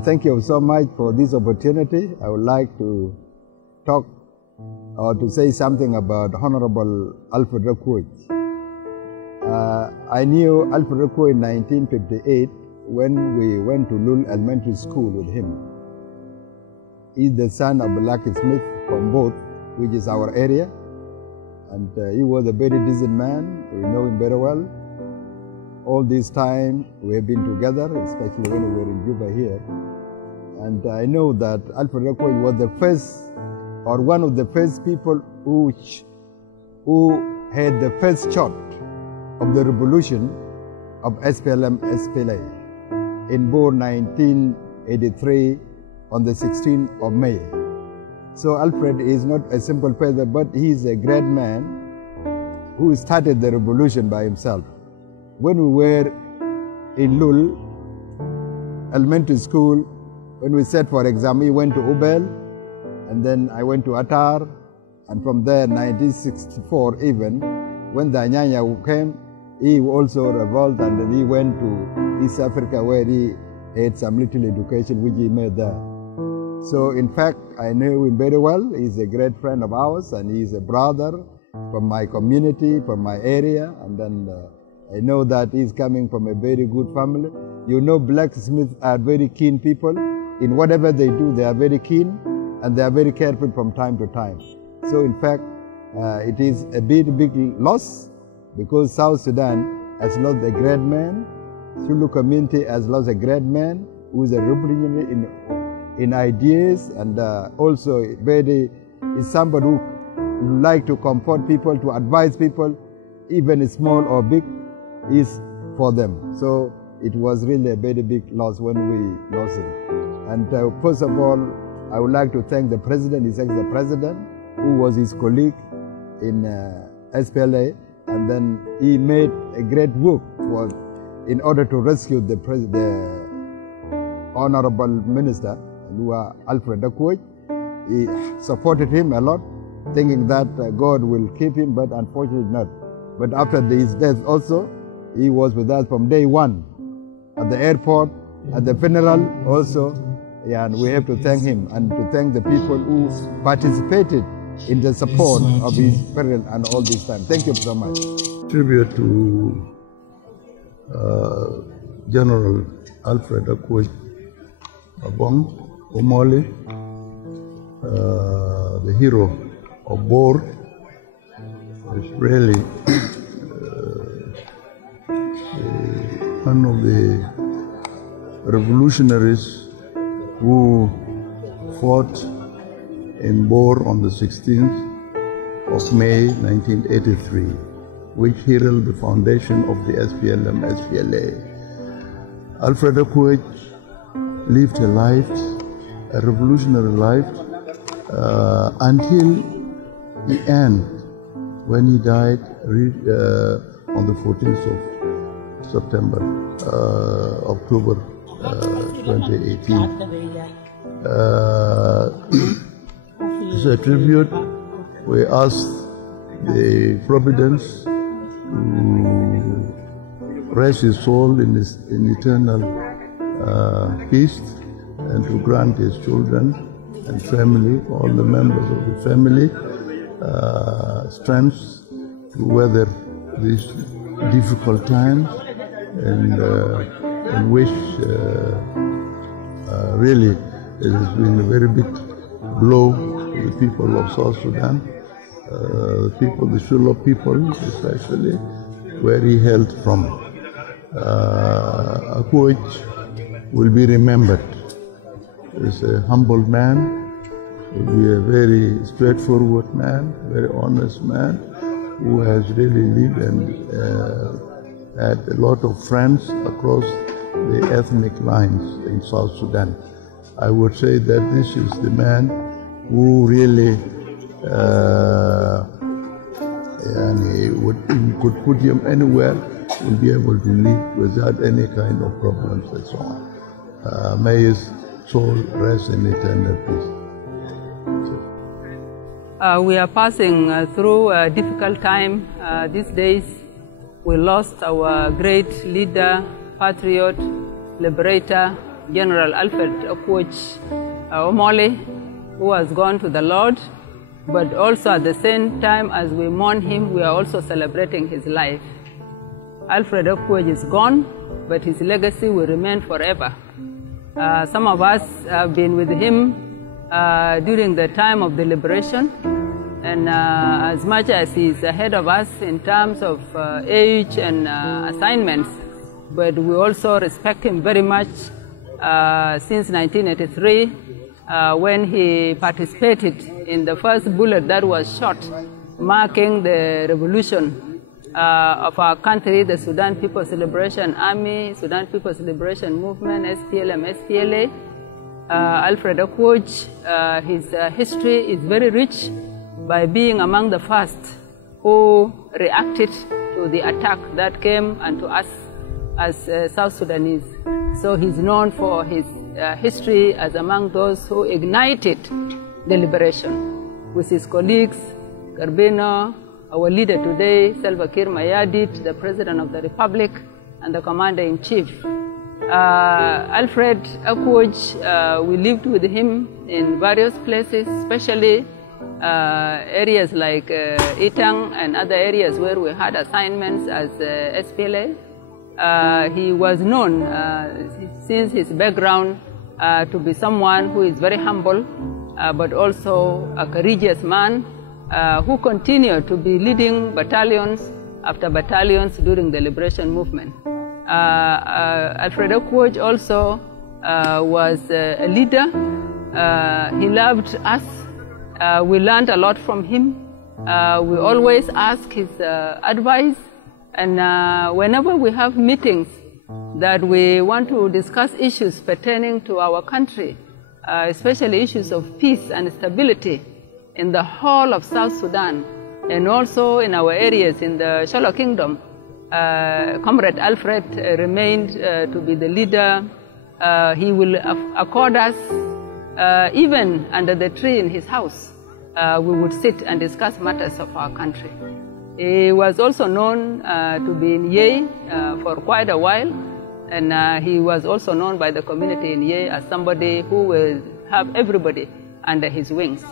Thank you so much for this opportunity. I would like to talk or to say something about Honorable Alfred Akoch. I knew Alfred Akoch in 1958 when we went to Lul Elementary School with him. He's the son of a blacksmith from Both, which is our area. And he was a very decent man. We know him very well. All this time we have been together, especially when we were in Juba here. And I know that Alfred Akoch was the first, or one of the first people who had the first shot of the revolution of SPLA in Bor 1983 on the 16th of May. So Alfred is not a simple person, but he is a great man who started the revolution by himself. When we were in Lul Elementary School, when we sat for exam, he went to Ubel, and then I went to Attar, and from there, 1964 even, when the Anyanya came, he also revolted, and then he went to East Africa where he had some little education which he made there. So in fact, I know him very well. He's a great friend of ours, and he's a brother from my community, from my area, and then I know that he's coming from a very good family. You know, blacksmiths are very keen people. In whatever they do, they are very keen, and they are very careful from time to time. So in fact, it is a big loss, because South Sudan has lost a great man. Shulu community has lost a great man who is a revolutionary in ideas, and also is somebody who like to comfort people, to advise people, even small or big, is for them. So it was really a very big loss when we lost him. And first of all, I would like to thank the President, His Excellency the President, who was his colleague in SPLA, and then he made a great work in order to rescue the Honorable Minister, Alfred Akoch. He supported him a lot, thinking that God will keep him, but unfortunately not. But after his death also, he was with us from day one, at the airport, at the funeral also. Yeah, and we have to thank him and to thank the people who participated in the support of his burial and all this time. Thank you so much. Tribute to General Alfred Akoch Abong Omole, the hero of Bor, is really one of the revolutionaries who fought in Bor on the 16th of May 1983, which heralded the foundation of the SPLA. Alfred Akoch lived a life, a revolutionary life, until the end, when he died on the 14th of October 2018. As a tribute, we asked the Providence to rest his soul in eternal peace, and to grant his children and family, all the members of the family, strength to weather these difficult times, and wish really it has been a very big blow to the people of South Sudan, the Shulu people especially, where he hailed from. Akoch will be remembered as a humble man, will be a very straightforward man, very honest man, who has really lived and had a lot of friends across the ethnic lines in South Sudan. I would say that this is the man who really, you could put him anywhere, will be able to live without any kind of problems and so on. May his soul rest in eternal peace. We are passing through a difficult time these days. We lost our great leader, patriot, liberator, General Alfred Akoch Omole, who has gone to the Lord, but also at the same time as we mourn him, we are also celebrating his life. Alfred Akoch is gone, but his legacy will remain forever. Some of us have been with him during the time of the liberation, and as much as he's ahead of us in terms of age and assignments, but we also respect him very much since 1983 when he participated in the first bullet that was shot, marking the revolution of our country, the Sudan People's Liberation Army, Sudan People's Liberation Movement, SPLM, SPLA. Alfred Akoch, his history is very rich by being among the first who reacted to the attack that came unto us as South Sudanese. So he's known for his history as among those who ignited the liberation with his colleagues, Garbino, our leader today, Salva Kiir Mayardit, the President of the Republic, and the Commander-in-Chief. Alfred Akoch, we lived with him in various places, especially areas like Itang and other areas where we had assignments as SPLA. He was known, since his background, to be someone who is very humble, but also a courageous man, who continued to be leading battalions after battalions during the liberation movement. Alfred Akoch also was a leader. He loved us. We learned a lot from him. We always ask his advice. And whenever we have meetings that we want to discuss issues pertaining to our country, especially issues of peace and stability in the whole of South Sudan, and also in our areas in the Shalom Kingdom, Comrade Alfred remained to be the leader. He will accord us, even under the tree in his house, we would sit and discuss matters of our country. He was also known to be in Ye for quite a while, and he was also known by the community in Ye as somebody who will have everybody under his wings.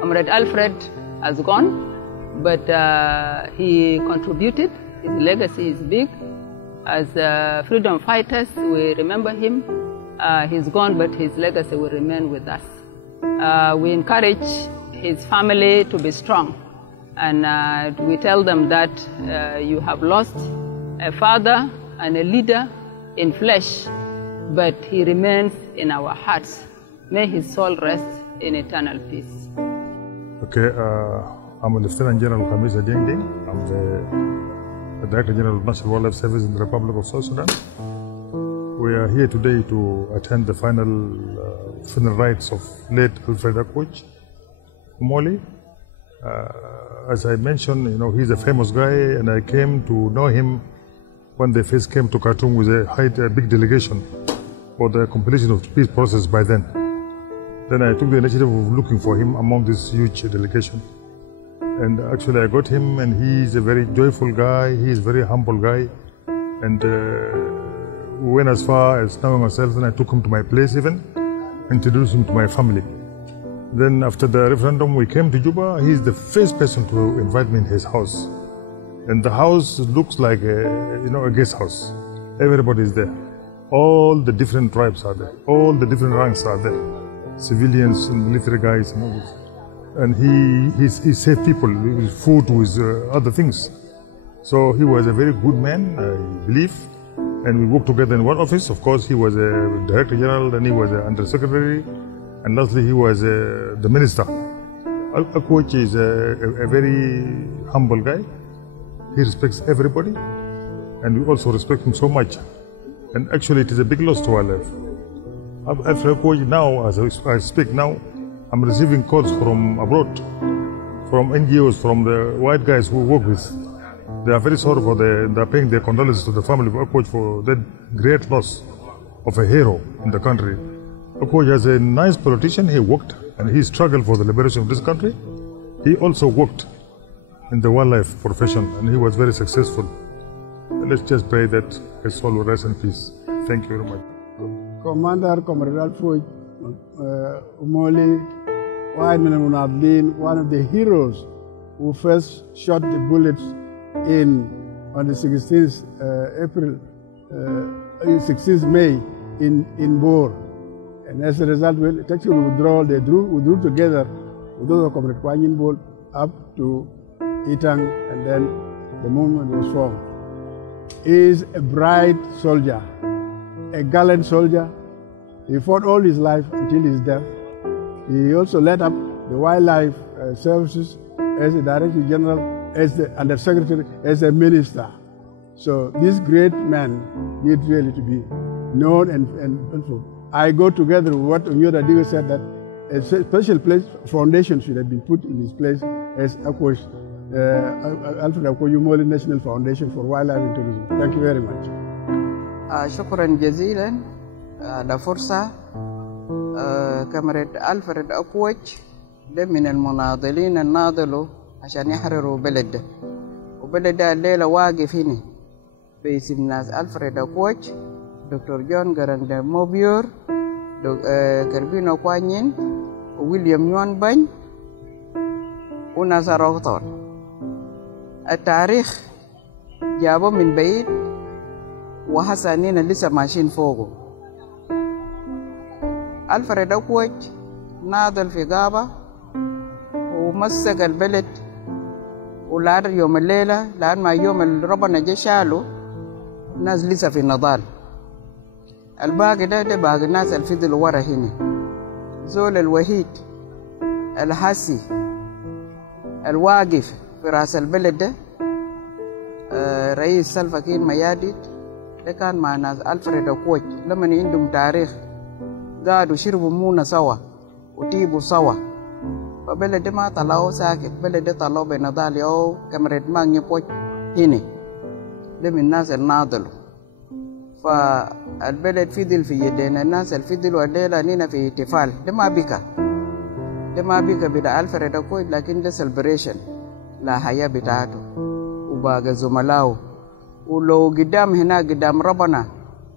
Comrade Alfred has gone, but he contributed. His legacy is big. As freedom fighters, we remember him. He's gone, but his legacy will remain with us. We encourage his family to be strong, and we tell them that you have lost a father and a leader in flesh, but he remains in our hearts. May his soul rest in eternal peace. Okay, I'm Lieutenant General Kamisa Dingding. I'm the Director General of National Wildlife Service in the Republic of South Sudan. We are here today to attend the final funeral rites of late Alfred Akoch Omole. As I mentioned, he's a famous guy, and I came to know him when they first came to Khartoum with a big delegation for the completion of the peace process by then. Then I took the initiative of looking for him among this huge delegation. And actually I got him, and he's a very joyful guy, he's a very humble guy. And we went as far as knowing ourselves, and I took him to my place even, introduced him to my family. Then after the referendum, we came to Juba. He's the first person to invite me in his house. And the house looks like a guest house. Everybody is there. All the different tribes are there. All the different ranks are there. Civilians and military guys and all this. And he saved people with food, with other things. So he was a very good man, I believe. And we worked together in one office. Of course, he was a Director General, then he was an Undersecretary, and lastly he was the Minister. Akoch is a very humble guy. He respects everybody, and we also respect him so much. And actually it is a big loss to our life. Alfred Akoch now, as I speak now, I'm receiving calls from abroad, from NGOs, from the white guys who work with. They are very sorry they're paying their condolences to the family of Akoch for that great loss of a hero in the country. Akoch is a nice politician. He worked and he struggled for the liberation of this country. He also worked in the wildlife profession, and he was very successful. Let's just pray that his soul will rest in peace. Thank you very much. Commander Comrade Alfred Umoli, one of the heroes who first shot the bullets on the 16th April, 16th May in Bor. And as a result, when it actually withdrawal, they withdrew together with those of Comrade Kwan Yin Bol up to Itang, and then the movement was formed. He is a bright soldier, a gallant soldier. He fought all his life until his death. He also led up the wildlife services as a Director General, as the Undersecretary, as a minister. So this great man needs really to be known and helpful. I go together with what Onyoda Digo said, that a special foundation should have been put in his place as Akoch, Alfred Akoch National Foundation for Wildlife and Tourism. Thank you very much. شكرا جزيلا على فرصة. كاميرا ألفريد أكوتش ده من المناضلين الناضلوا عشان يحرروا بلده، وبلد الليلة واقف هنا باسم ناس ألفريد أكوتش، دكتور جون جراند موبيور، كربينو كوانين، وويليام نيون بان، وناس روغتون. التاريخ جابه من بعيد وحسنين لسه ماشيين فوقه. ألفريد أكوتش ناضل في غابة ومسك البلد، ولعد يوم الليلة لأن ما يوم اللي ربنا جه شاله الناس لسه في النضال. الباقي ده باقي الناس اللي فضلوا ورا هنا. زول الوحيد الحسي الواقف في راس البلد ده رئيس سلفا كير مياديت، ده كان مع ناس ألفريد أكوتش. لما عندهم تاريخ قعدوا شربوا مونا سوا وطيبوا سوا، فبلد ما طلعوا ساكت، بلد طلعوا بنضال يو كاميرا ماني بوش هنا. ده من الناس الناضلوا، فالبلد فضل في يدينا. الناس الفضلوا الليلة هنا في احتفال. ده ما بيك بدا ألفريد أكوتش، لكن ده سلبريشن لحياة بتاعته وباقي زملائه. ولو قدام هنا قدام ربنا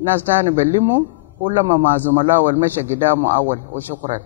ناس تاني بلموا، ولما مع زملائه والمشي قدامه أول. وشكرا.